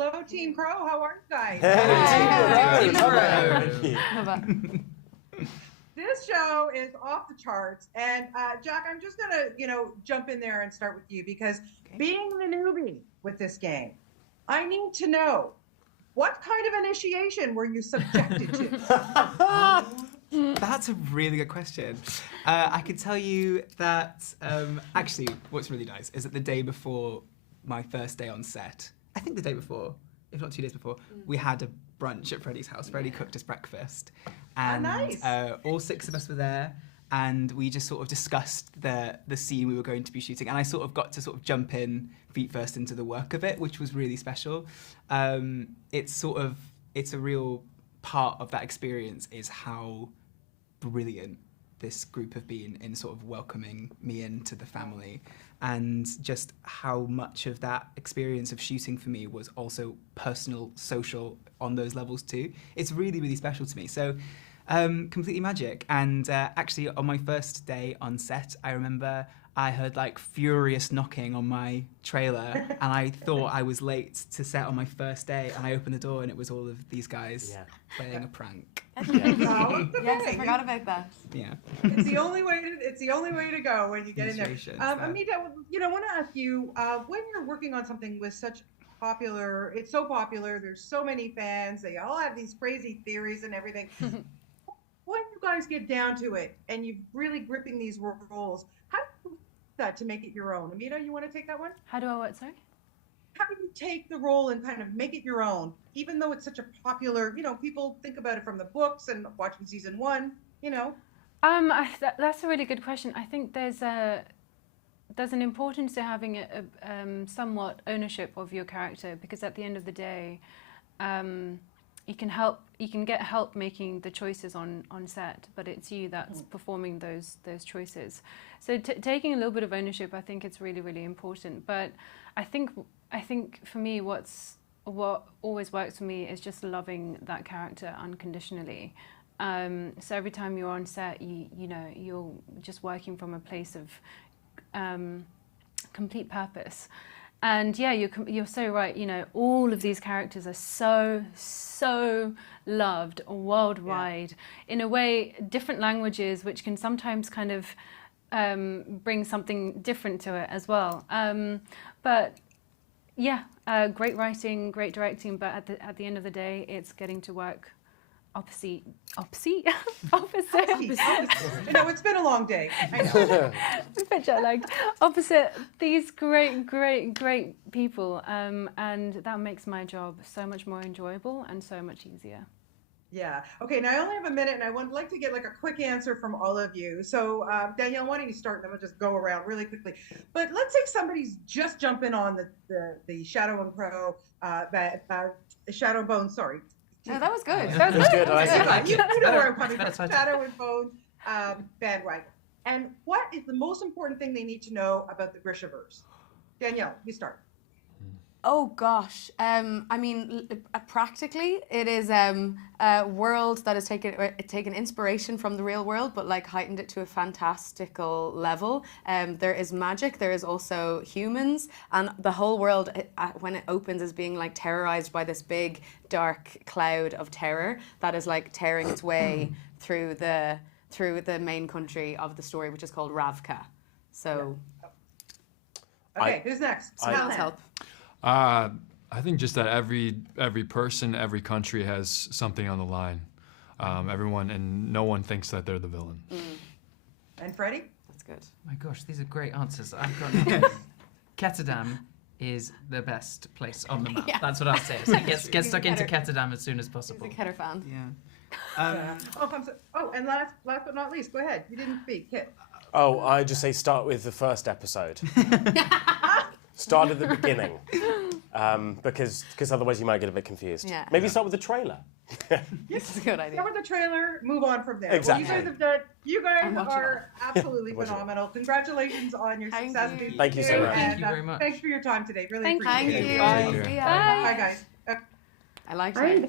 hello, Team Crow. How are you guys? Hey, This show is off the charts, and Jack, I'm just gonna, jump in there and start with you because being the newbie with this game, I need to know what kind of initiation were you subjected to? That's a really good question. I could tell you that, actually, what's really nice is that the day before my first day on set, I think the day before, if not 2 days before, we had a brunch at Freddie's house. Freddie cooked us breakfast. And nice. All 6 of us were there, and we just sort of discussed the scene we were going to be shooting, and I sort of got to sort of jump in feet first into the work of it, which was really special. It's a real part of that experience is how brilliant this group have been in sort of welcoming me into the family, and just how much of that experience of shooting for me was also personal, social on those levels too. It's really, really special to me. So completely magic. And actually on my first day on set, I remember I heard like furious knocking on my trailer and I thought I was late to set on my first day, and I opened the door and it was all of these guys playing a prank. Yes, I forgot about that. Yeah. It's the only way to go when you get in there. Amita, I want to ask you, when you're working on something with such it's so popular, there's so many fans, they all have these crazy theories and everything. When you guys get down to it and you're really gripping these roles, how do you do that to make it your own? Amita, you want to take that one? How do I what, sorry? How do you take the role and kind of make it your own, even though it's such a popular, people think about it from the books and watching season 1, That's a really good question. I think there's an importance to having a somewhat ownership of your character, because at the end of the day, you can get help making the choices on set, but it's you that's performing those choices. So taking a little bit of ownership, I think it's really, really important. But I think for me, what always works for me is just loving that character unconditionally. So every time you're on set, you're just working from a place of complete purpose. And yeah, you're so right. All of these characters are so loved worldwide. In a way, different languages, which can sometimes kind of bring something different to it as well. But yeah, great writing, great directing. But at the end of the day, it's getting to work opposite. It's been a long day. I know. It's a bit jet lagged. Opposite these great people, and that makes my job so much more enjoyable and so much easier. Yeah. Okay. Now I only have a minute, and I would like to get like a quick answer from all of you. So Danielle, why don't you start, and then we'll just go around really quickly. But let's say somebody's just jumping on the Shadow and Crow, Shadow and Bone. Sorry. No, that was good. That was good. You know where I'm coming from. Shadow and Bone bandwagon. And what is the most important thing they need to know about the Grishaverse? Danielle, you start. Oh gosh, practically it is a world that has taken inspiration from the real world, but like heightened it to a fantastical level. There is magic, there is also humans, and the whole world when it opens is being like terrorized by this big dark cloud of terror that is like tearing its way through the main country of the story, which is called Ravka. So, okay, who's next? Let's help. I think just that every person, every country has something on the line. Everyone, and no one thinks that they're the villain. And Freddie? That's good. My gosh, these are great answers. I've got Ketterdam is the best place on the map. Yeah. That's what I'll say. So get stuck into Ketterdam as soon as possible. He's a Ketter fan. Yeah. And last but not least, go ahead. You didn't speak. Kit. Oh, I just say start with the first episode. Start at the beginning, because otherwise you might get a bit confused. Yeah. Maybe start with the trailer. This is a good idea. Start with the trailer, move on from there. Exactly. Well, you guys are absolutely phenomenal. Congratulations on your success. Thank you so much. Thank you very much. Thanks for your time today. Really Thank appreciate it. you. Bye, guys. I liked it.